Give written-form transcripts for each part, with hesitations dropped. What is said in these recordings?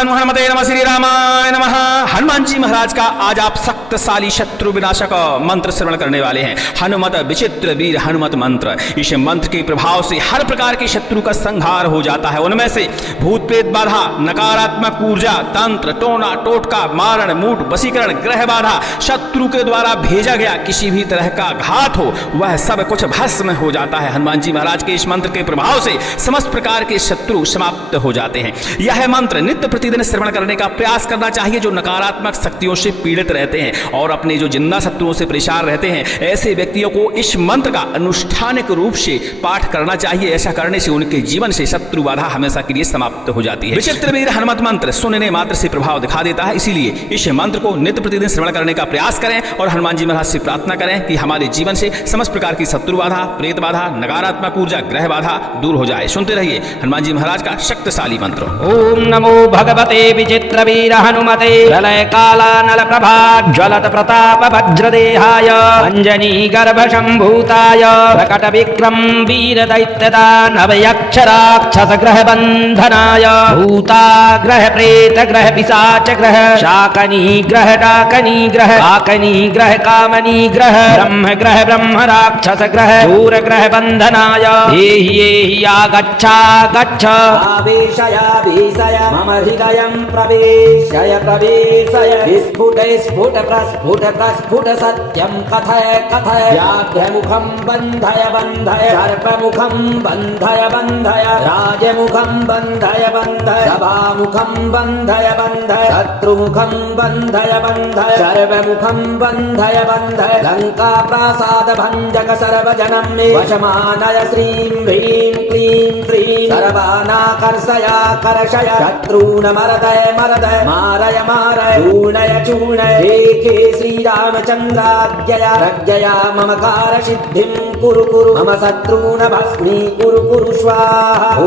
हनु हनुमते नमः। श्री रामाय नमः। हनुमान जी महाराज का आज आप शक्तिशाली शत्रु विनाशक मंत्र श्रवण करने वाले हैं। हनुमत विचित्र वीर हनुमत मंत्र। इस मंत्र के प्रभाव से हर प्रकार के शत्रु का संहार हो जाता है। उनमें से भूत प्रेत बाधा, नकारात्मक ऊर्जा, तंत्र, टोना टोटका, मारण, मूठ, वशीकरण, ग्रह बाधा, शत्रु के द्वारा भेजा गया किसी भी तरह का घात हो, वह सब कुछ भस्म हो जाता है। हनुमान जी महाराज के इस मंत्र के प्रभाव से समस्त प्रकार के शत्रु समाप्त हो जाते हैं। यह मंत्र नित्य प्रतिदिन श्रवण करने का प्रयास करना चाहिए जो नकारात्मक शक्तियों से पीड़ित रहते हैं और अपने जो जिंदा शत्रुओं से परेशान रहते हैं, ऐसे व्यक्तियों को इस मंत्र का अनुष्ठानिक रूप से पाठ करना चाहिए। ऐसा करने से उनके जीवन से शत्रु बाधा हमेशा के लिए समाप्त हो जाती है। विचित्र वीर हनुमत मंत्र सुनने मात्र से प्रभाव दिखा देता है, इसीलिए इस मंत्र को नित्य प्रतिदिन श्रवण करने का प्रयास करें और हनुमान जी महाराज से प्रार्थना करें कि हमारे जीवन से समस्त प्रकार की शत्रु बाधा, प्रेत बाधा, नकारात्मक ऊर्जा, ग्रह बाधा दूर हो जाए। सुनते रहिए हनुमान जी महाराज का शक्तिशाली मंत्र। ओम नमो भगवते विचित्र वीर हनुमते प्रलय कालानल प्रभा ज्वलत प्रताप वज्रदेहाय अंजनी गर्भ शंभूताय प्रकट विक्रम वीर दैत्यदा नवयक्षराक्षस ग्रह बंधनाय भूता ग्रह प्रेत ग्रह पिशाच ग्रह शाकनी ग्रह डाकनी ग्रह काकनी ग्रह कामनी ग्रह ब्रह्म ग्रह ब्रह्म राक्षस ग्रह दूर ग्रह बंधनाय देहि आगच्छा गच्छ आवेशयाभिषय मम हृदयं प्रवेशय प्रवेशय स्फुट स्फुट प्रस्फुट प्रस्फुट सत्यं कथय कथय व्याघ्रमुखं बन्धय बन्धय सर्पमुखं बन्धय बन्धय राजमुखं बन्धय बन्धय सभामुखं बन्धय बन्धय शत्रुमुखं बन्धय बन्धय सर्वमुखं बन्धय बन्धय लङ्का प्रासाद भञ्जक सर्वजनं मे वशमानय श्रीं ह्रीं क्लीं श्रीं सर्वानाकर्षयाकर्षय शत्रून् मरदय मरदय मारय मारय चूर्णय चूर्णय हे हे श्रीरामचन्द्राज्ञया प्रज्ञया मम कारसिद्धिं कुरु कुरु मम शत्रून् भस्मी कुरु कुरु स्वाहा ॐ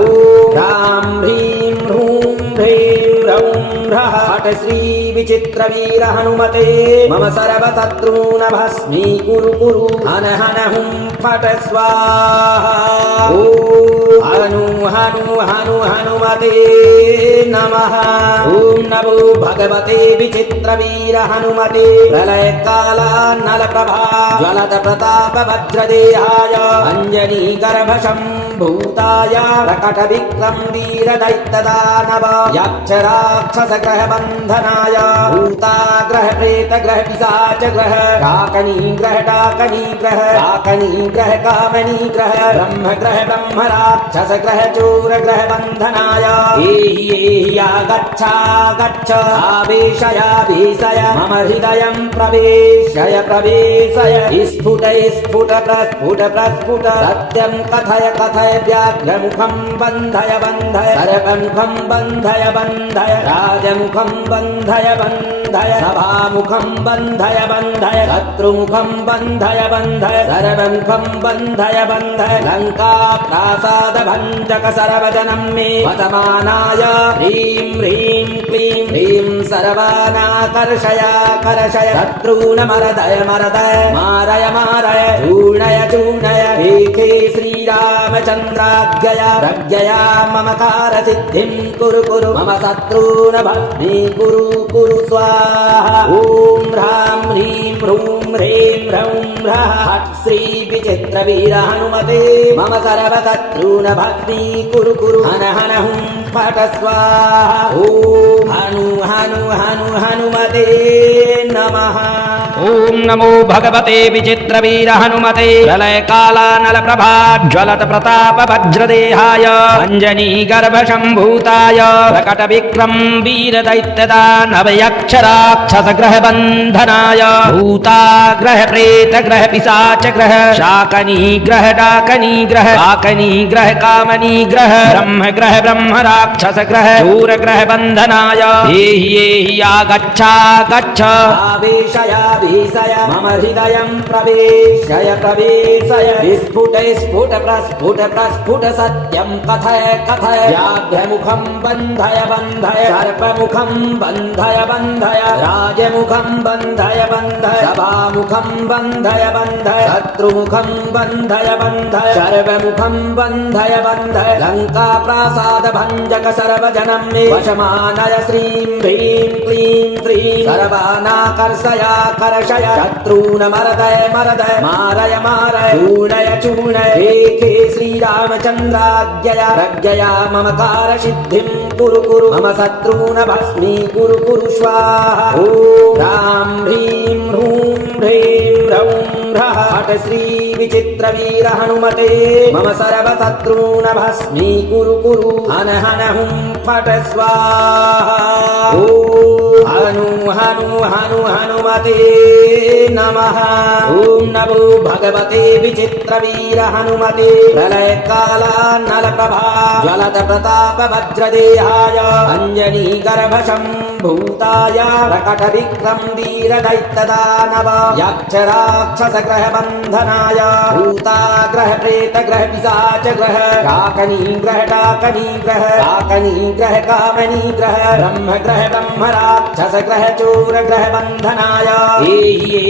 ह्रां ह्रीं ह्रूं ह्रीं ह्रौं ह्रः हठ श्री विचित्र वीर हनुमते मम सर्वशत्रून् भस्मी कुरु कुरु हन हन हुं फट स्वाहा ॐ हनु हनु हनु हनुमते नमः। ओम नमो भगवते विचित्र वीर हनुमते प्रलय कालानल प्रभा ज्वलत प्रताप वज्रदेहाय अंजनी गर्भ शंभूताय प्रकट विक्रम वीर दैत्यदानव यक्ष राक्षस ग्रह बंधनाय भूता ग्रह प्रेत ग्रह पिशाच ग्रह काकनी ग्रह डाकनी ग्रह काकनी ग्रह कामनी ग्रह ब्रह्म ग्रह ब्रह्म राक्षस ग्रह चोर ग्रह बंधनाय एहि आगच्छा गच्छ आवेशयाभिषय मम हृदयं प्रवेशय प्रवेशय स्फुट स्फुट प्रस्फुट प्रस्फुट सत्यं कथय कथय व्याघ्रमुखं बन्धय बन्धय सर्पमुखं बन्धय बन्धय राजमुखं बन्धय बन्धय सभामुखं बन्धय बन्धय शत्रुमुखं बन्धय बन्धय सर्वमुखं बन्धय बन्धय लङ्का प्रासाद भञ्जक सर्वजनं मे वतमानाय ह्रीं ह्रीं क्लीं ह्रीं सर्वानाकर्षयाकर्षय शत्रून् मरदय मरदय मारय मारय चूर्णय चूर्णय हे हे श्रीरामचन्द्राज्ञया प्रज्ञया मम कारसिद्धिं कुरु कुरु मम शत्रून् भस्मी कुरु कुरु स्वाहा ॐ ह्रां ह्रीं ह्रूं ह्रीं ह्रौं ह्रः हठ श्री विचित्र वीर हनुमते मम सर्वशत्रून् भस्मी कुरु कुरु हन हन हुं फट स्वाहा ॐ हनु हनु हनु हनुमते नमः। ओम नमो भगवते विचित्र वीर हनुमते प्रलय कालानल प्रभा ज्वलत प्रताप वज्रदेहाय अंजनी गर्भ शंभूताय प्रकट विक्रम वीर दैत्यदा नवयक्ष राक्षस ग्रह बंधनाय भूता ग्रह प्रेत ग्रह पिशाच ग्रह शाकनी ग्रह डाकनी ग्रह काकनी ग्रह कामनी ग्रह ब्रह्म राक्षस ग्रह चूर ग्रह बंधनाय देहि आगच्छा गच्छ आवेशयाभिषय मम हृदयं प्रवेशय प्रवेशय स्फुट स्फुट प्रस्फुट प्रस्फुट सत्यं कथय कथय व्याघ्रमुखं बन्धय बन्धय सर्पमुखं बन्धय बन्धय राजमुखं बन्धय बन्धय सभामुखं बन्धय बन्धय शत्रुमुखं बन्धय बन्धय सर्वमुखं बन्धय बन्धय लङ्का प्रासाद भञ्ज भञ्जक सर्वजनं मे वशमानय श्रीं ह्रीं क्लीं श्रीं सर्वानाकर्षयाकर्षय शत्रूनमर्दय मर्दय मारय मारय चूर्णय चूर्णय हे हे श्रीरामचन्द्राज्ञया प्रज्ञया मम कारसिद्धिं कुरु कुरु मम शत्रून् भस्मीकुरु कुरु स्वाहा ॐ ह्रां ह्रीं ह्रूं ह्रीं ह्रौं ह्रः हठ श्री विचित्रवीर हनुमते मम सर्वशत्रून् भस्मीकुरु कुरु हन हन हुं फट स्वाहा ॐ हनु हनु हनु हनुमते नमः ॐ नमो भगवते विचित्रवीर हनुमते प्रलय कालानलप्रभा ज्वलत प्रताप वज्रदेहाय अंजनी गर्भ शम्भूताय प्रकट विक्रम वीर दैत्यदानव यक्ष राक्षस ग्रह बंधनाय भूताग्रह प्रेत ग्रह पिशाच ग्रह डाकनी ग्रह डाकनी ग्रह डाकनी ग्रह कामनी ग्रह ब्रह्म ग्रह ब्रह्म राक्षस ग्रह चोर ग्रह बंधनाय एहि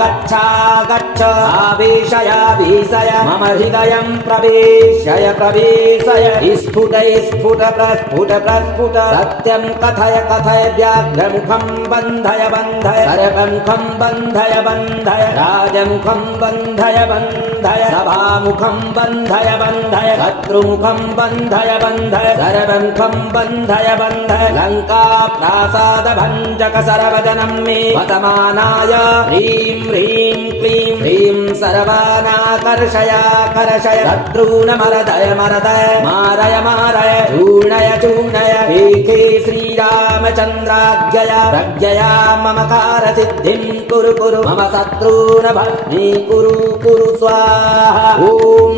गच्छा गच्छ आवेशयावेशय मम हृदयं प्रवेशय प्रवेशय स्फुट स्फुट प्रस्फुट प्रस्फुट सत्यं कथय कथय व्याघ्रमुखं बन्धय बन्धय सर्वमुखं बन्धय बन्धय राजमुखं बन्धय बन्धय सभामुखं बन्धय बन्धय शत्रुमुखं बन्धय बन्धय सर्वमुखं बन्धय बन्धय लङ्का प्रासाद भञ्जक सर्वजनं मे वतमानाय ह्रीं ह्रीं क्लीं ह्रीं सर्वानाकर्षयाकर्षय शत्रून् मर्दय मर्दय मारय मारय चूर्णय चूर्णय हे हे श्रीरामचन्द्राज्ञया प्रज्ञया मम कारसिद्धिं कुरु कुरु मम शत्रून् भस्मीकुरु कुरु स्वाहा ॐ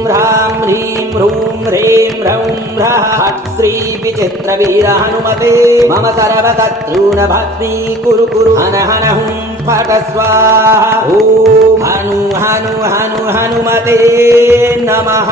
ह्रां ह्रीं ह्रूं ह्रीं ह्रौं ह्रः हठ श्री विचित्रवीर हनुमते मम सर्वशत्रून् भस्मीकुरु कुरु हन हन हुं फट स्वाहा ॐ हनु हनु हनु हनुमते नमः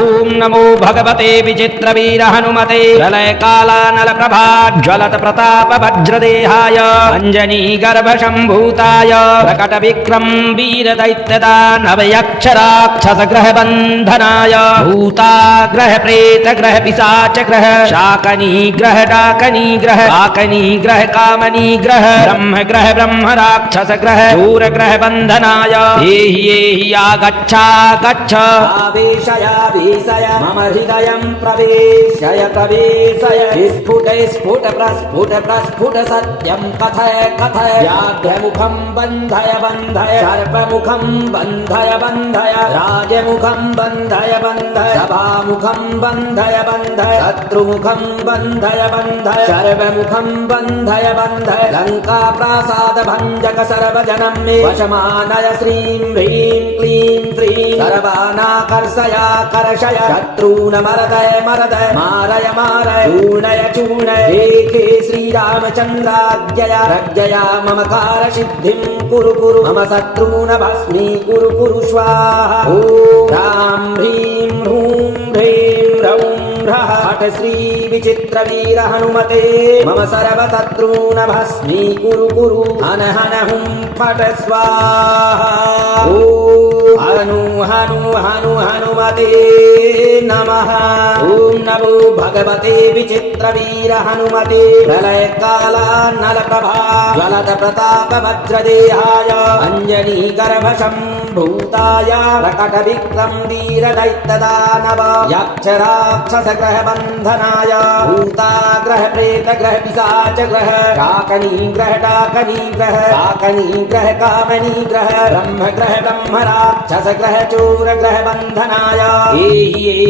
ॐ नमो भगवते विचित्रवीर हनुमते प्रलय कालानल प्रभा ज्वलत प्रताप वज्रदेहाय अंजनी गर्भ शम्भूताय प्रकट विक्रम वीर दैत्यदानव यक्ष राक्षस ग्रह बंधनाय भूताग्रह प्रेत ग्रह पिशाच ग्रह शाकनी ग्रह डाकनी ग्रह काकनी ग्रह कामनी ग्रह ब्रह्म ग्रह ब्रह्म राक्षस ग्रह चोर ग्रह बंधनाय एहि गच्छा गच्छ आवेशयावेशय मम हृदयं प्रवेशय प्रवेशय स्फुट स्फुट प्रस्फुट प्रस्फुट सत्यं कथय कथय व्याघ्रमुखं बन्धय बन्धय सर्पमुखं बन्धय बन्धय राजमुखं बन्धय बन्धय सभामुखं बन्धय बन्धय शत्रुमुखं बन्धय बन्धय सर्वमुखं बन्धय बन्धय लङ्का प्रासाद भञ्जक सर्वजनं मे वशमानय श्रीं ह्रीं क्लीं श्रीं सर्वानाकर्षयाकर्षय शत्रून् मर्दय मर्दय मारय मारय चूर्णय चूर्णय हे हे श्रीरामचन्द्राज्ञया प्रज्ञया मम कारसिद्धिं कुरु कुरु मम शत्रून् भस्मीकुरु कुरु स्वाहा ॐ ह्रां ह्रीं ह्रूं ह्रीं ह्रौं ह्रः हठ श्री विचित्रवीर हनुमते मम सर्वशत्रून् भस्मीकुरु कुरु हन हन हुं फट स्वाहा ॐ हनु हनु हनु हनुमते नमः ॐ नमो भगवते विचित्रवीर हनुमते प्रलय कालानल प्रभा ज्वलत प्रताप वज्रदेहाय अंजनी गर्भ शम्भूताय प्रकट विक्रम वीर दैत्यदानव यक्ष राक्षस ग्रह बंधनाय भूताग्रह प्रेत ग्रह पिशाच ग्रह डाकनी ग्रह डाकनी ग्रह काकनी ग्रह कामनी ग्रह ब्रह्म ग्रह ब्रह्म राक्षस ग्रह चोर ग्रह बंधनाय एहि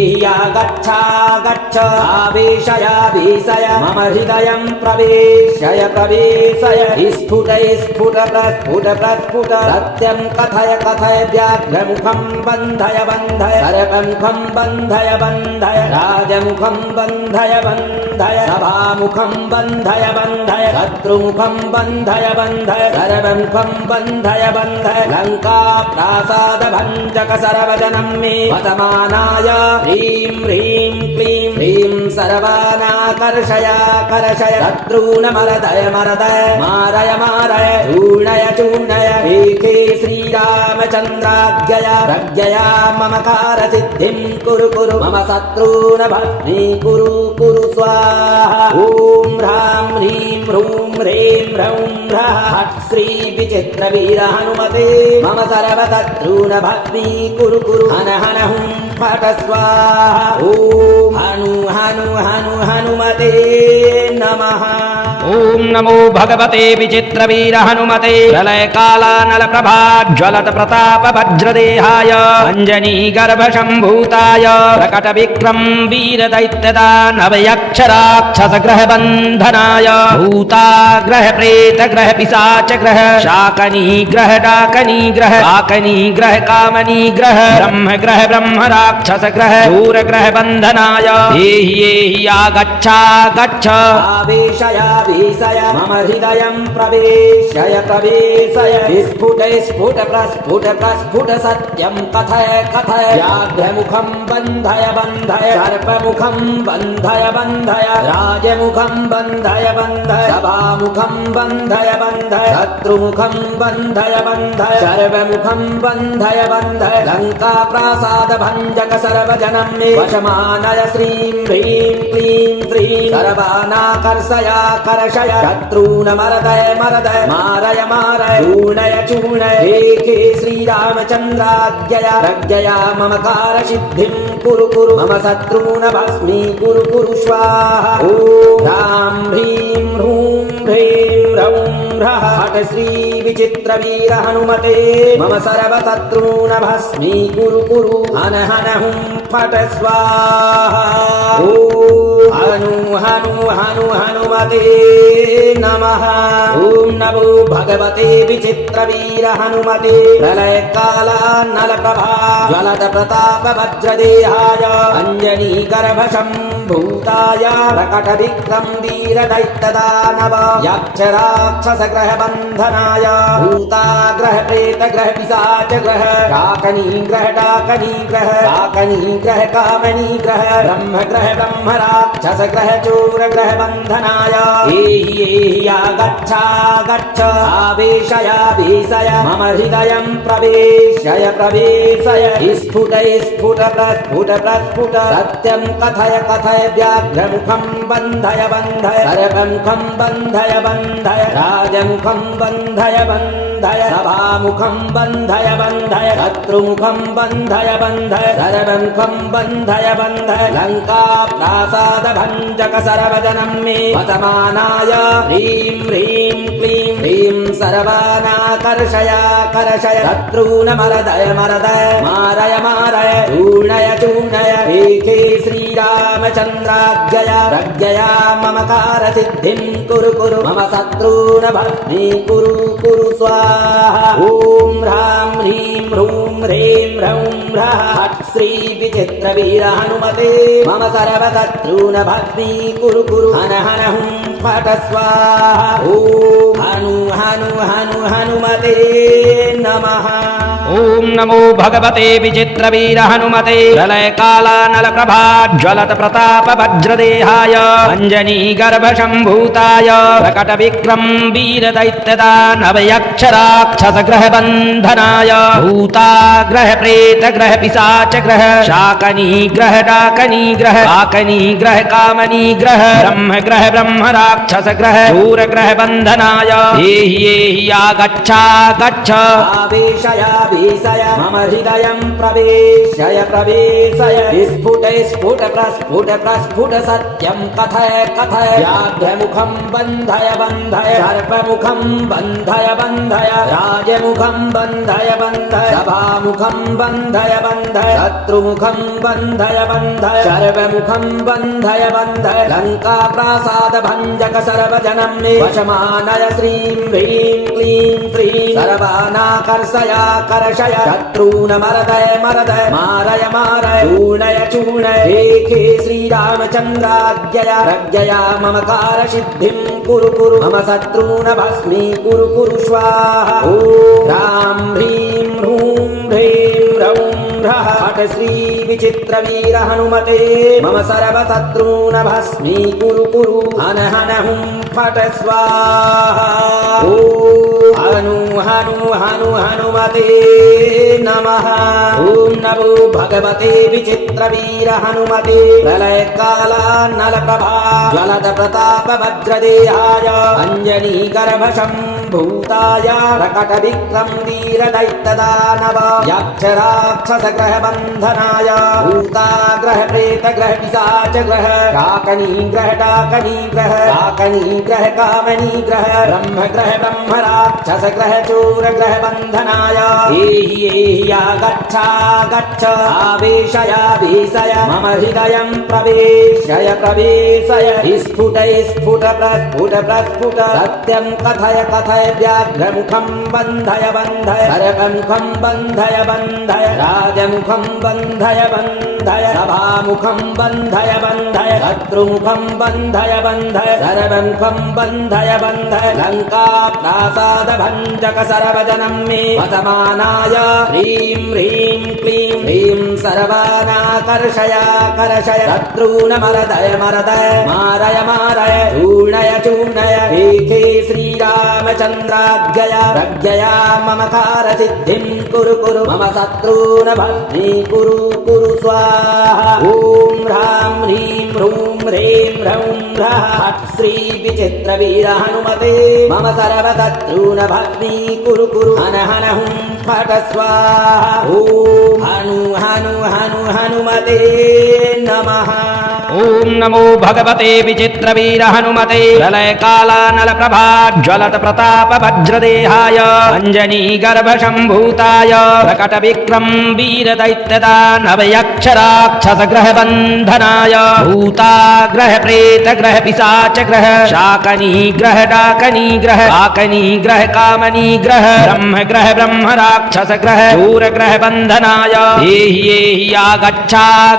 गच्छा गच्छ आवेशयावेशय मम हृदयं प्रवेशय प्रवेशय स्फुट स्फुट प्रस्फुट प्रस्फुट सत्यं कथय कथय व्याघ्रमुखं बन्धय बन्धय सर्वमुखं बन्धय बन्धय राजमुखं बन्धय बन्धय सभामुखं बन्धय बन्धय शत्रुमुखं बन्धय बन्धय सर्वमुखं बन्धय बन्धय लङ्का प्रासादभञ्जक सर्वजनं मे वतमानाय ह्रीं ह्रीं क्लीं ह्रीं सर्वानाकर्षय कर्षय शत्रूनमरदय मरदय मारय मारय चूर्णय चूर्णय एके श्रीरामचन्द्राज्ञया प्रज्ञया मम कारसिद्धिं कुरु कुरु मम शत्रून् भस्मीकुरु कुरु स्वाहा ॐ ह्रां ह्रीं ह्रूं ह्रीं ह्रौं ह्रः फट् श्री विचित्रवीर हनुमते मम सर्वशत्रून् भस्मीकुरु कुरु हन हन हुं फट् स्वाहा ॐ हनु हनु हनु हनुमते नमः। ॐ नमो भगवते विचित्रवीर हनुमते प्रलयकालानल प्रभाज्वलत प्रताप वज्रदेहाय अञ्जनी गर्भशम्भूताय प्रकट विक्रम वीर दैत्यदानव यक्षराक्षस ग्रह बन्धनाय भूताग्रह प्रेत ग्रह पिशाच ग्रह शाकनी ग्रह डाकनी ग्रह काकनी ग्रह कामनी ग्रह ब्रह्म ग्रह ब्रह्म राक्षस ग्रह शूर ग्रह बन्धनाय एहि आगच्छ गच्छ आवेशयावेशय मम हृदयं प्रवेशय प्रवेशय स्फुट स्फुट प्रस्फुट प्रस्फुट सत्यं कथय कथय व्याघ्रमुखं बन्धय बन्धय सर्पमुखं बन्धय बन्धय राजमुखं बन्धय बन्धय सभामुखं बन्धय बन्धय शत्रुमुखं बन्धय बन्धय सर्वमुखं बन्धय बन्धय लङ्का प्रासाद भञ्जक सर्वजनं मे वशमानय श्रीं ह्रीं क्लीं श्रीं सर्वानाकर्षय कर्षय शत्रून् मरदय मरदय मारय मारय चूर्णय चूर्णय एके श्रीरामचन्द्राज्ञया प्रज्ञया मम कारसिद्धिं कुरु कुरु मम शत्रून् भस्मीकुरु कुरु स्वाहा ॐ ह्रां ह्रीं ह्रूं ह्रीं ह्रौं ह्रः फट् श्री विचित्रवीर हनुमते मम सर्वशत्रून् भस्मीकुरु कुरु हन हन हुं फट् स्वाहा ॐ हनु हनु हनु हनुमते नमः। ॐ नमो भगवते विचित्रवीर हनुमते प्रलयकालानल प्रभाज्वलत प्रताप वज्रदेहाय अञ्जनी गर्भशम्भूताय प्रकट विक्रम वीर दैत्यदानव यक्षराक्षस ग्रह बन्धनाय भूताग्रह प्रेत ग्रह पिशाच ग्रह शाकनी ग्रह डाकनी ग्रह काकनी ग्रह कामनी ग्रह ब्रह्म ग्रह ब्रह्म राक्षस ग्रह चोर ग्रह बन्धनाय एहि आगच्छ गच्छ आवेशयावेशय मम हृदयं प्रवेशय प्रवेशय स्फुट स्फुट प्रस्फुट प्रस्फुट सत्यं कथय कथय व्याघ्रमुखं बन्धय बन्धय सर्वमुखं बन्धय बन्धय राजमुखं बन्धय बन्धय सभामुखं बन्धय बन्धय शत्रुमुखं बन्धय बन्धय सर्वमुखं बन्धय बन्धय लङ्का प्रासाद भञ्जक सर्वजनं मे वतमानाय ह्रीं ह्रीं क्लीं ह्रीं सर्वानाकर्षय कर्षय शत्रून् मरदय मरदय मारय मारय चूर्णय चूर्णय एके श्रीरामचन्द्राज्ञया प्रज्ञया मम कारसिद्धिं कुरु कुरु मम शत्रून् भस्मीकुरु कुरु स्वाहा ॐ ह्रां ह्रीं ह्रूं ह्रीं ह्रौं ह्रः फट् श्री विचित्रवीर हनुमते मम सर्वशत्रून् भस्मीकुरु कुरु हन हन हुं फट् स्वाहा ॐ हनु हनु हनु हनुमते नमः। ॐ नमो भगवते विचित्रवीर हनुमते प्रलयकालानल प्रभाज्वलत प्रताप वज्रदेहाय अञ्जनी गर्भशम्भूताय प्रकट विक्रम वीर दैत्यदानव यक्षराक्षस ग्रह बन्धनाय भूताग्रह प्रेत ग्रह पिशाच ग्रह शाकनी ग्रह डाकनी ग्रह काकनी ग्रह कामनी ग्रह ब्रह्म ब्रह्म राक्षस ग्रह शूर ग्रह बन्धनाय एहि आगच्छ गच्छ आवेशयावेशय मम हृदयं प्रवेशय प्रवेशय स्फुट स्फुट प्रस्फुट प्रस्फुट सत्यं कथय कथय व्याघ्रमुखं बन्धय बन्धय सर्पमुखं बन्धय बन्धय राजमुखं बन्धय बन्धय सभामुखं बन्धय बन्धय शत्रुमुखं बन्धय बन्धय सर्वमुखं बन्धय बन्धय लङ्का प्रासाद भञ्जक सर्वजनं मे वशमानय श्रीं ह्रीं क्लीं श्रीं सर्वानाकर्षय कर्षय शत्रून् मरदय मरदय मारय मारय चूर्णय चूर्णय हे हे श्रीरामचन्द्राज्ञया प्रज्ञया मम कार्यसिद्धिं कुरु कुरु मम शत्रून् भस्मीकुरु कुरु स्वाहा ॐ ह्रां ह्रीं ह्रूं ह्रीं ह्रौं ह्रः हठ श्री विचित्रवीर हनुमते मम सर्वशत्रून् भस्मीकुरु कुरु हन हन हुं फट स्वाहा ॐ हनु हनु हनु हनुमते नमः ॐ नमो भगवते विचित्रवीर हनुमते प्रलय कालानलप्रभा ज्वलद प्रताप वज्रदेहाय अंजनी गर्भ शम्भूताय प्रकट विक्रम वीर दैत्यदानव यक्ष राक्षस ग्रह बंधनाय भूताग्रह प्रेत ग्रह पिशाच ग्रह शाकनी ग्रह डाकनी ग्रह डाकनी ग्रह कामनी ग्रह ब्रह्म ग्रह ब्रह्म राक्षस ग्रह चोर ग्रह बंधनाय एहि गच्छ गच्छ आवेशयावेशय मम हृदयं प्रवेशय प्रवेशय स्फुट स्फुट प्रस्फुट प्रस्फुट सत्यं कथय कथय व्याघ्रमुखं बन्धय बन्धय सर्पमुखं बन्धय बन्धय राजमुखं बन्धय बन्धय सभामुखं बन्धय बन्धय शत्रुमुखं बन्धय बन्धय सर्वमुखं बन्धय बन्धय लङ्का प्रासाद भञ्जक सर्वजनं मे वतमानाय ह्रीं ह्रीं क्लीं ह्रीं सर्वानाकर्षय कर्षय शत्रून् मरदय मरदय मारय मारय चूर्णय चूर्णय हे हे श्रीरामचन्द्राज्ञया प्रज्ञया मम कार्यसिद्धिं कुरु कुरु मम शत्रून् भस्मीकुरु कुरु स्वाहा ॐ ह्रां ह्रीं ह्रूं ह्रीं ह्रौं ह्रः हठ श्री विचित्रवीर हनुमते मम सर्वशत्रून् भस्मीकुरु कुरु हन हन हुं फट स्वाहा ॐ हनु हनु हनु हनुमते नमः ॐ नमो भगवते विचित्रवीर हनुमते प्रलय कालानल प्रभा ज्वलत प्रताप वज्रदेहाय अंजनी गर्भ शम्भूताय प्रकट विक्रम वीर दैत्यदानव यक्ष राक्षस ग्रह बंधनाय भूताग्रह प्रेत ग्रह पिशाच ग्रह शाकनी ग्रह डाकनी ग्रह काकनी ग्रह कामनी ग्रह ब्रह्म राक्षस ग्रह चोर ग्रह बंधनाय एहि गच्छ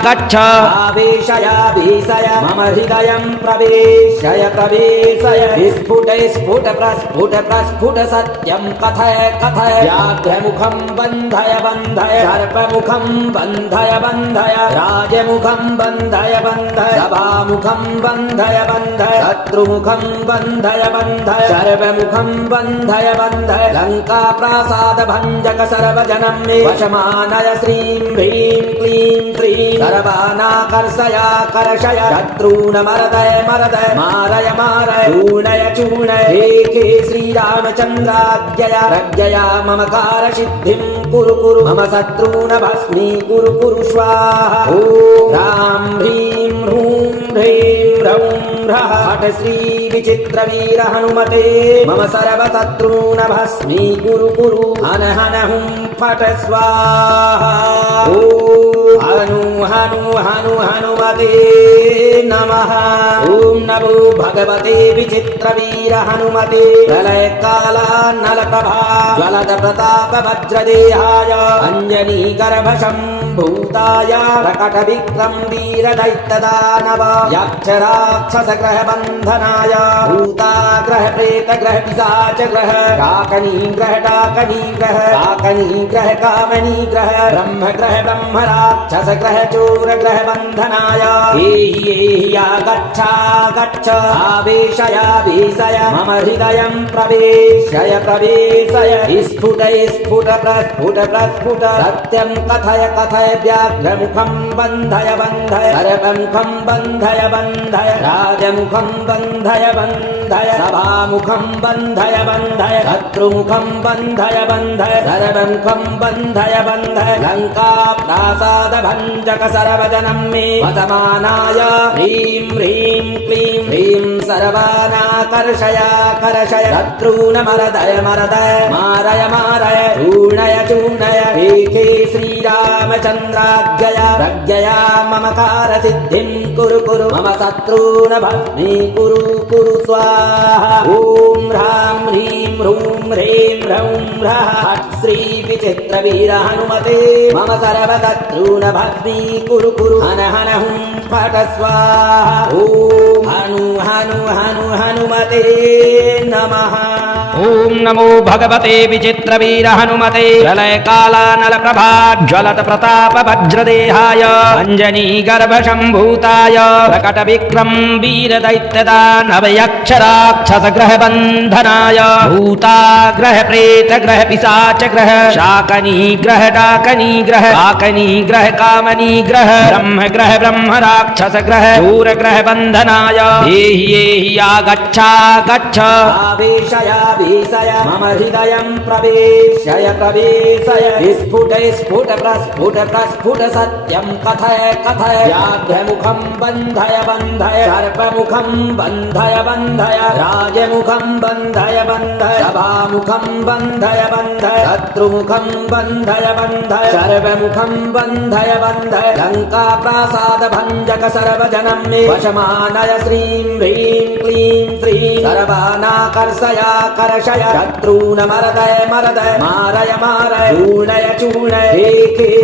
गच्छ आवेशयावेशय मम हृदयं प्रवेशय प्रवेशय स्फुट स्फुट प्रस्फुट प्रस्फुट सत्यं कथय कथय व्याघ्रमुखं बन्धय बन्धय सर्पमुखं बन्धय बन्धय राजमुखं बन्धय बन्धय सभामुखं बन्धय बन्धय शत्रुमुखं बन्धय बन्धय सर्वमुखं बन्धय बन्धय लङ्का प्रासाद भञ्जक सर्वजनं मे वशमानय श्रीं ह्रीं क्लीं श्रीं सर्वानाकर्षय कर्षय शत्रून् मरदय मरदय मारय मारय चूर्णय चूर्णय हे हे श्रीरामचन्द्राज्ञया प्रज्ञया मम कार्यसिद्धिं कुरु कुरु मम शत्रून् भस्मीकुरु कुरु स्वाहा ॐ ह्रां ह्रीं ह्रूं ह्रीं ह्रौं ह्रः हठ श्री विचित्रवीर हनुमते मम सर्वशत्रून् भस्मीकुरु कुरु हन हन हुं फट स्वाहा ॐ हनु हनु हनु हनुमते नमः ॐ नमो भगवते विचित्रवीर हनुमते प्रलय कालानल प्रभा ज्वलद प्रताप वज्रदेहाय अंजनी गर्भ शम्भूताय प्रकट विक्रम वीर दैत्यदानव यक्ष राक्षस ग्रह बंधनाय भूताग्रह प्रेत ग्रह पिशाच ग्रह शाकनी ग्रह डाकनी ग्रह काकनी ग्रह कामनी ग्रह ब्रह्म राक्षस ग्रह चोर ग्रह बंधनाय एहि गच्छ गच्छ आवेशयावेशय मम हृदयं प्रवेशय प्रवेशय स्फुट स्फुट प्रस्फुट प्रस्फुट सत्यं कथय कथय व्याघ्रमुखं बन्धय बन्धय सर्पमुखं बन्धय बन्धय राजमुखं बन्धय बन्धय सभामुखं बन्धय बन्धय शत्रुमुखं बन्धय बन्धय सर्वमुखं बन्धय बन्धय लङ्का प्रासाद भञ्जक सर्वजनं मे वतमानाय ह्रीं ह्रीं क्लीं ह्रीं सर्वानाकर्षय कर्षय शत्रून् मरदय मरदय मारय मारय चूर्णय चूर्णय हे हे श्रीरामचन्द्राज्ञया प्रज्ञया मम कार्यसिद्धिं कुरु कुरु मम शत्रून् भस्मीकुरु कुरु स्वाहा ॐ ह्रां ह्रीं ह्रूं ह्रीं ह्रौं ह्रः हठ श्री विचित्रवीर हनुमते मम सर्वशत्रून् भस्मीकुरु कुरु हन हन हुं फट स्वाहा ॐ हनु हनु हनु हनुमते नमः। ॐ नमो भगवते विचित्रवीर हनुमते प्रलय कालानल प्रभाज्वलत प्रताप वज्रदेहाय अञ्जनी गर्भ शम्भूताय प्रकट विक्रम वीर दैत्यदानव यक्षराक्षस ग्रह बन्धनाय भूताग्रह प्रेत ग्रह पिशाच ग्रह शाकनी ग्रह डाकनी ग्रह काकनी ग्रह कामनी ग्रह ब्रह्म ग्रह ब्रह्म राक्षस ग्रह शूर ग्रह बन्धनाय एहि आगच्छा गच्छ आवेशय मम हृदयं प्रवेशय प्रवेशय स्फुट स्फुट प्रस्फुट प्रस्फुट सत्यं कथय कथय व्याघ्रमुखं बन्धय बन्धय सर्पमुखं बन्धय बन्धय राजमुखं बन्धय बन्धय सभामुखं बन्धय बन्धय शत्रुमुखं बन्धय बन्धय सर्वमुखं बन्धय बन्धय लङ्का प्रासाद भञ्जक सर्वजनं मे वशमानय श्रीं ह्रीं क्लीं श्रीं सर्वानाकर्षयाकर्षय शत्रून् मरदय मरदय मारय मारय चूर्णय चूर्णय हे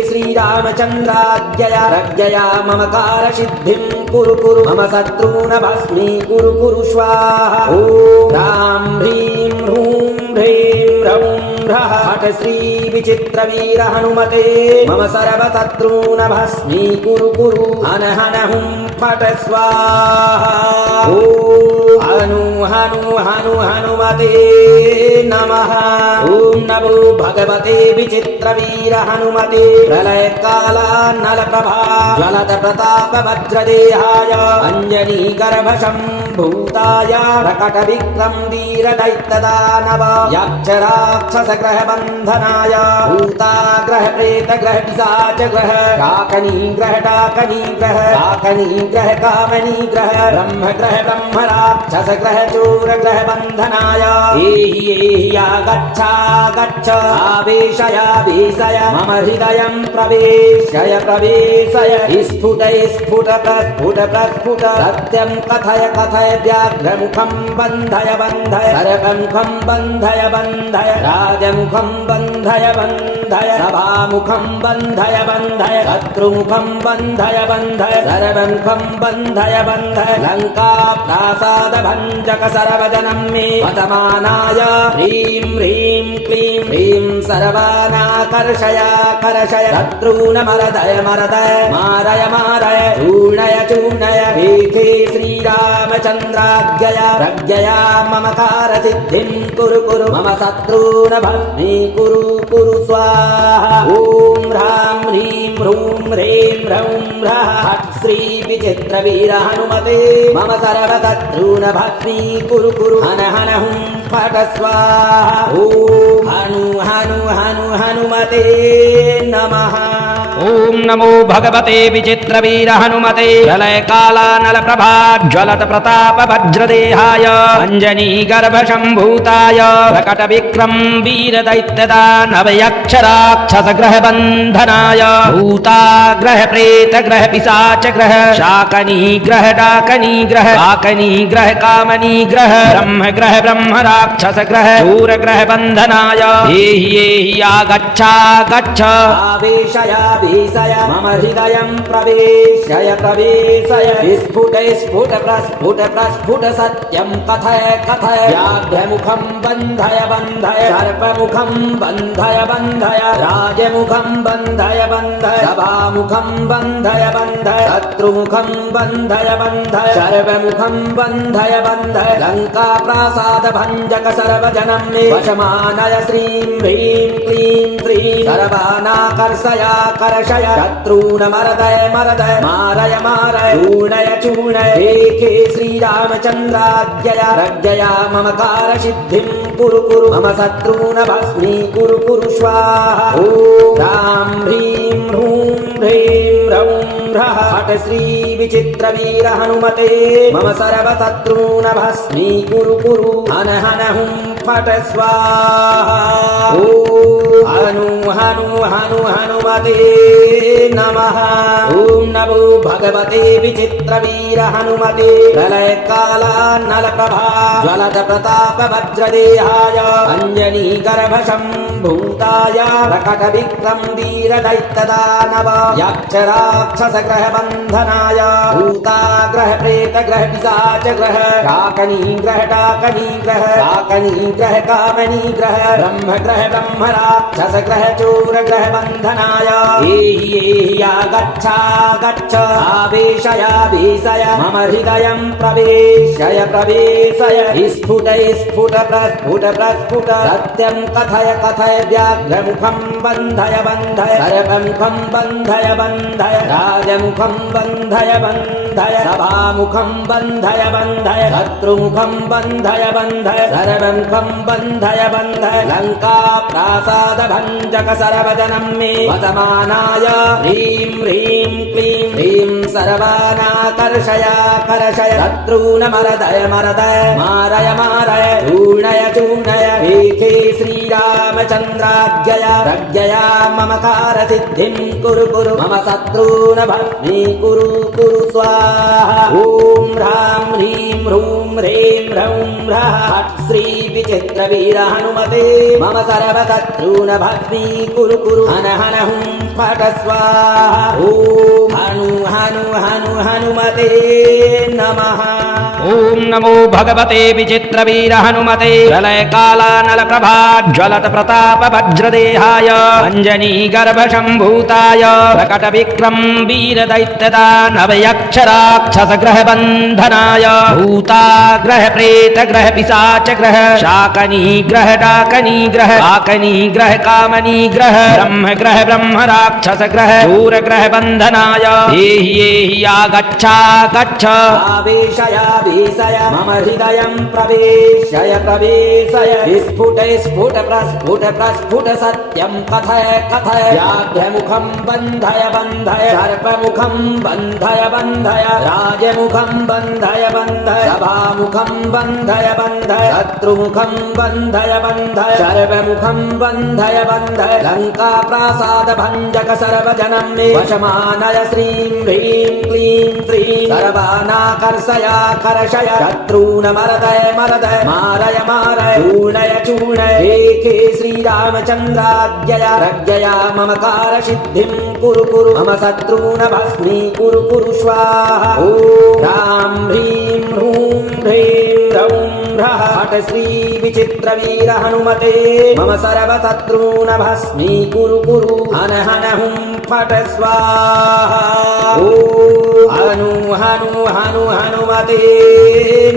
श्रीरामचन्द्राज्ञया प्रज्ञया मम कार्यसिद्धिं कुरु कुरु मम शत्रून् भस्मीकुरु कुरु स्वाहा ॐ ह्रां ह्रीं ह्रूं ह्रीं ह्रौं ह्रः हठ श्री विचित्रवीर हनुमते मम सर्वशत्रून् भस्मीकुरु कुरु हन हन हुं फट स्वाहा ॐ हनु हनु हनु हनुमते नमः। ॐ नमो भगवते विचित्रवीर हनुमते प्रलय कालानल प्रभाज्वलत प्रताप वज्रदेहाय अञ्जनी गर्भ शम्भूताय प्रकट विक्रम वीर दैत्यदानव यक्षराक्षस ग्रह बन्धनाय भूताग्रह प्रेत ग्रह पिशाच ग्रह शाकनी ग्रह डाकनी ग्रह काकनी ग्रह कामनी ग्रह ब्रह्म ग्रह ब्रह्म राक्षस ग्रह चोर ग्रह बन्धनाय एहि आगच्छा गच्छ आवेशय आवेशय मम हृदयं प्रवेशय प्रवेशय स्फुट स्फुट प्रस्फुट प्रस्फुट सत्यं कथय कथय व्याघ्रमुखं बन्धय बन्धय सर्पमुखं बन्धय बन्धय राजमुखं बन्धय बन्धय सभामुखं बन्धय बन्धय शत्रुमुखं बन्धय बन्धय सर्वमुखं बन्धय बन्धय लङ्का प्रासाद भञ्जक सर्वजनं मे वतमानाय ह्रीं ह्रीं क्लीं ह्रीं सर्वानाकर्षयाकर्षय शत्रून् मरदय मरदय मारय मारय चूर्णय चूर्णय हे श्रीरामचन्द्राज्ञया प्रज्ञया मम कार्यसिद्धिं कुरु कुरु मम शत्रून् भस्मीकुरु कुरु स्वाहा ॐ ह्रां ह्रीं ह्रूं ह्रीं ह्रौं ह्रः हठ श्री विचित्रवीर हनुमते मम सर्वशत्रून् भस्मीकुरु कुरु हन हन हुं फट स्वाहा ॐ हनु हनु हनु हनुमते नमः। ॐ नमो भगवते विचित्रवीर हनुमते प्रलय कालानल प्रभाज्वलत प्रताप वज्रदेहाय अञ्जनी गर्भ शम्भूताय प्रकट विक्रम वीर दैत्यदानव यक्षराक्षस ग्रह बन्धनाय भूताग्रह प्रेत ग्रह पिशाच ग्रह शाकनी ग्रह डाकनी ग्रह काकनी ग्रह कामनी ग्रह ब्रह्म ग्रह ब्रह्म राक्षस ग्रह शूर ग्रह बन्धनाय एहि आगच्छा गच्छ आवेशय आवेशय मम हृदयं प्रवेशय प्रवेशय स्फुट स्फुट प्रस्फुट प्रस्फुट सत्यं कथय कथय व्याघ्रमुखं बन्धय बन्धय सर्पमुखं बन्धय बन्धय राजमुखं बन्धय बन्धय सभामुखं बन्धय बन्धय शत्रुमुखं बन्धय बन्धय सर्वमुखं बन्धय बन्धय लङ्का प्रासाद भञ्जक सर्वजनं मे वशमानय श्रीं ह्रीं क्लीं श्रीं सर्वानाकर्षयाकर्षय शत्रून् मरदय मरदय मारय मारय चूर्णय चूर्णय हे श्रीरामचन्द्राज्ञया प्रज्ञया मम कार्यसिद्धिं कुरु कुरु मम शत्रून् भस्मीकुरु कुरु स्वाहा ॐ ह्रां ह्रीं ह्रूं ह्रीं ह्रौं ह्रः हठ श्री विचित्रवीर हनुमते मम सर्वशत्रून् भस्मीकुरु कुरु हन हन हुं फट स्वाहा ॐ हनु हनु हनु हनुमते नमः। ॐ नमो भगवते विचित्रवीर हनुमते प्रलय कालानल प्रभा ज्वलत प्रताप वज्रदेहाय अंजनी गर्भ शंभूताय प्रकट विक्रम वीर दैत्य दानव यक्ष राक्षस ग्रह बंधनाय भूताग्रह प्रेत ग्रह पिशाच ग्रह काकनी ग्रह डाकनी ग्रह काकनी ग्रह कामनी ग्रह ब्रह्म ग्रह ब्रह्म राक्षस ग्रह चोर ग्रह बंधनाय एहि गच्छ गच्छ आवेशयावेशय मम हृदयं प्रवेशय प्रवेशय स्फुट स्फुट प्रस्फुट प्रस्फुट सत्यं कथय कथय व्याघ्रमुखं बन्धय बन्धय सर्पमुखं बन्धय बन्धय राजमुखं बन्धय बन्धय सभामुखं बन्धय बन्धय शत्रुमुखं बन्धय बन्धय सर्वमुखं बन्धय बन्धय लङ्का प्रासाद भञ्जक सर्वजनं मे वतमानाय ह्रीं ह्रीं क्लीं ह्रीं सर्वानाकर्षयाकर्षय शत्रून् मरदय मरदय मारय मारय चूर्णय चूर्णय एके श्रीरामचन्द्राज्ञया प्रज्ञया मम कारसिद्धिं कुरु कुरु मम शत्रून् भस्मीकुरु कुरु स्वाहा ॐ ह्रां ह्रीं ह्रूं ह्रीं ह्रौं ह्रः श्री विचित्रवीर हनुमते मम सर्वशत्रून् भस्मीकुरु कुरु हन हन हुं फट स्वाहा ॐ हनु हनु हनु हनुमते नमः। ओम नमो भगवते विचित्रवीर हनुमते प्रलय कालानल प्रभा ज्वलत प्रताप वज्रदेहाय अंजनी गर्भ शंभूताय प्रकट विक्रम वीर दैत्य दानव यक्ष राक्षस ग्रह बंधनाय भूताग्रह प्रेत ग्रह पिशाच ग्रह शाकनी ग्रह डाकनी ग्रह काकनी ग्रह कामनी ग्रह ब्रह्म राक्षस ग्रह चोर ग्रह बंधनाय एहि गच्छ गच्छ आवेशयावेशय मम हृदयं प्रवेशय प्रवेशय स्फुट स्फुट प्रस्फुट प्रस्फुट सत्यं कथय कथय व्याघ्रमुखं बन्धय बन्धय सर्पमुखं बन्धय बन्धय राजमुखं बन्धय बन्धय सभामुखं बन्धय बन्धय शत्रुमुखं बन्धय बन्धय सर्वमुखं बन्धय बन्धय लङ्का प्रासाद भञ्जक सर्वजनं मे वशमानय श्रीं ह्रीं क्लीं श्रीं सर्वानाकर्षयाकर्षय शत्रून् मरदय मरदय मारय मारय चूर्णय चूर्णय एके श्रीरामचन्द्राज्ञया प्रज्ञया मम कारसिद्धिं कुरु कुरु मम शत्रून् भस्मीकुरु कुरु स्वाहा ॐ ह्रां ह्रीं ह्रूं ह्रीं ह्रौं ह्रः हठ श्री विचित्रवीर हनुमते मम सर्वशत्रून् भस्मीकुरु कुरु हन हन हुं फट स्वाहा ॐ हनु हनु हनु हनुमते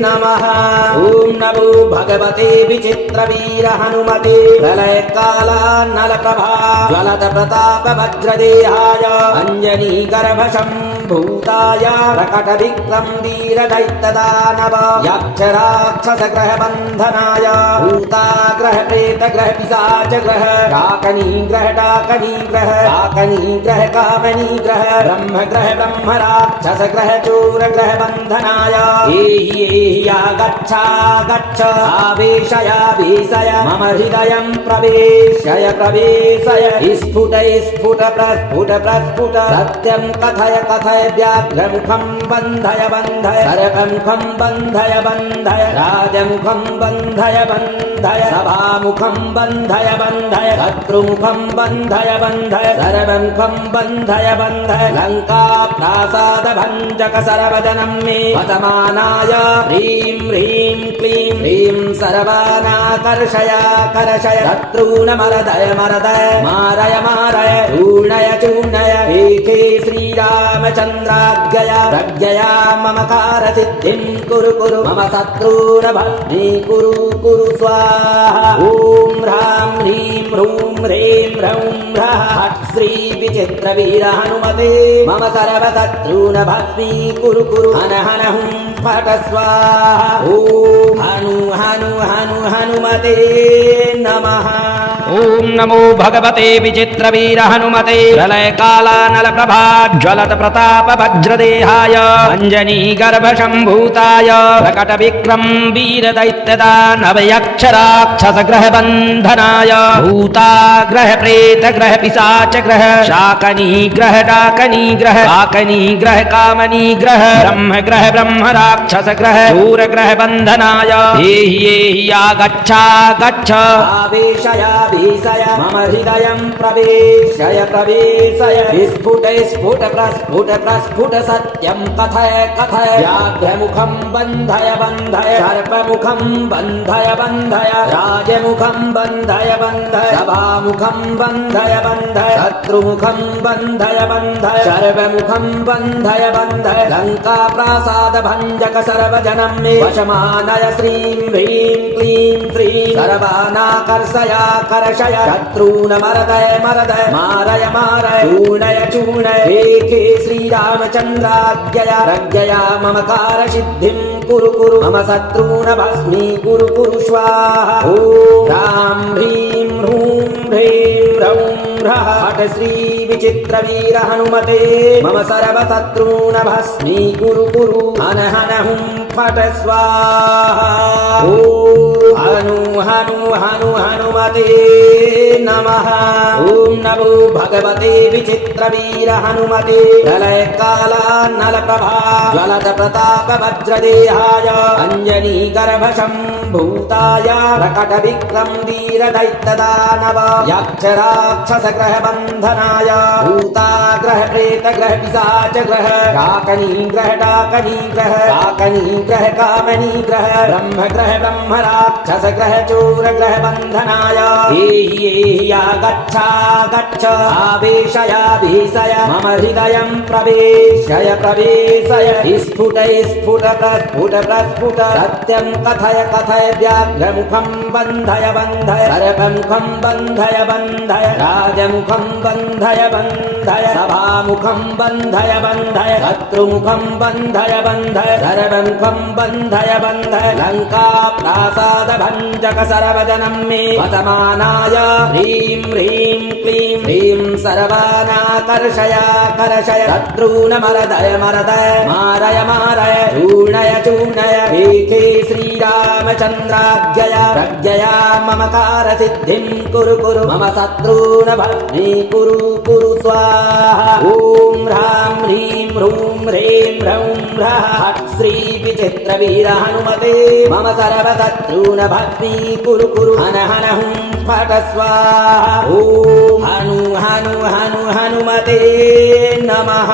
नमः। ॐ नमो भगवते विचित्रवीर हनुमते प्रलय कालानल प्रभा ज्वलत प्रताप वज्रदेहाय अंजनी गर्भ शंभूताय प्रकट विक्रम वीर दैत्य दानव यक्ष राक्षस ग्रह बंधनाय भूताग्रह प्रेत ग्रह पिशाच ग्रह काकनी ग्रह डाकनी ग्रह काकनी ग्रह कामनी ग्रह ब्रह्म राक्षस ग्रह चोर ग्रह बंधनाय एहि गच्छ गच्छ आवेशयावेशय मम हृदयं प्रवेशय प्रवेशय स्फुट स्फुट प्रस्फुट प्रस्फुट सत्यं कथय कथय व्याघ्रमुखं बन्धय बन्धय सर्पमुखं बन्धय बन्धय राजमुखं बन्धय बन्धय सभामुखं बन्धय बन्धय शत्रुमुखं बन्धय बन्धय सर्वमुखं बन्धय बन्धय लङ्का प्रासाद भञ्जक सर्वजनं मे वतमानाय ह्रीं ह्रीं क्लीं ह्रीं सर्वानाकर्षयाकर्षय शत्रून् मरदय मरदय मारय मारय चूर्णय चूर्णय एके श्रीरामचन्द्राज्ञया प्रज्ञया मम कारसिद्धिं कुरु कुरु मम शत्रून् भस्मीकुरु कुरु स्वाहा ॐ ह्रां ह्रीं ह्रूं ह्रीं ह्रौं ह्रः श्री विचित्रवीर हनुमते मम सर्वशत्रून् भस्मीकुरु कुरु हन हन हुं फट स्वाहा ॐ हनु हनु हनु हनुमते नमः। ॐ नमो भगवते विचित्रवीर हनुमते प्रलयकालानल प्रभाज्वलत प्रताप वज्रदेहाय अञ्जनी गर्भ शम्भूताय प्रकट विक्रम वीर दैत्यदानव यक्षराक्षस ग्रह बन्धनाय भूताग्रह प्रेत ग्रह पिशाच ग्रह शाकनी ग्रह डाकनी ग्रह काकनी ग्रह कामनी ग्रह ब्रह्म राक्षस ग्रह शूर ग्रह बन्धनाय एहि आगच्छ आवेशयाभीषय मम हृदयं प्रवेशय स्फुट प्रस्फुट सत्यं कथय व्याघ्रमुखं बन्धय सर्पमुखं बन्धय राजमुखं बन्धय सभामुखं बन्धय शत्रुमुखं बन्धय सर्वमुखं बन्धय लङ्का प्रासाद भञ्जक सर्वजनं मे वशमानय श्रीं ह्रीं क्लीं श्रीं सर्वानाकर्षयाकर्षय शत्रून् मरदय मारय चूर्णय हे श्रीरामचन्द्राज्ञया प्रज्ञया मम कारसिद्धिं कुरु मम शत्रून् भस्मीकुरु स्वाहा ॐ ह्रां ह्रीं ह्रूं ह्रीं ह्रौं ह्रः हठ श्री विचित्रवीर हनुमते मम सर्वशत्रून् भस्मीकुरु हन हुं फट स्वाहा ॐ हनुमते नमः ॐ नमो भगवते विचित्रवीर हनुमते प्रलयकालानल प्रभाज्वलत प्रताप वज्रदेहाय अञ्जनी गर्भ शम्भूताय प्रकट विक्रम वीर दैत्यदानव यक्षराक्षस ग्रह बन्धनाय भूताग्रह प्रेत ग्रह पिशाच ग्रह शाकनी ग्रह डाकनी ग्रह काकनी ग्रह कामनी ग्रह ब्रह्म राक्षस ग्रह चोर ग्रह बन्धनाय एहि आगच्छ आवेशयाभीषय मम हृदयं प्रवेशय स्फुट प्रस्फुट सत्यं कथय व्याघ्रमुखं बन्धय सर्पमुखं बन्धय राजमुखं बन्धय सभामुखं बन्धय शत्रुमुखं बन्धय सर्वमुखं बन्धय लङ्का प्रासाद भञ्जक सर्वजनं मे वतमानाय ह्रीं ह्रीं क्लीं ह्रीं सर्वानाकर्षयाकर्षय शत्रून् मरदय मारय चूर्णय हे श्रीरामचन्द्राज्ञया प्रज्ञया मम कारसिद्धिं कुरु मम शत्रून् भस्मीकुरु स्वाहा ॐ ह्रां ह्रीं ह्रूं ह्रीं ह्रौं ह्रः श्री विचित्रवीर हनुमते मम सर्वशत्रून् भस्मीकुरु हन हुं फट स्वाहा ॐ हनुमते नमः।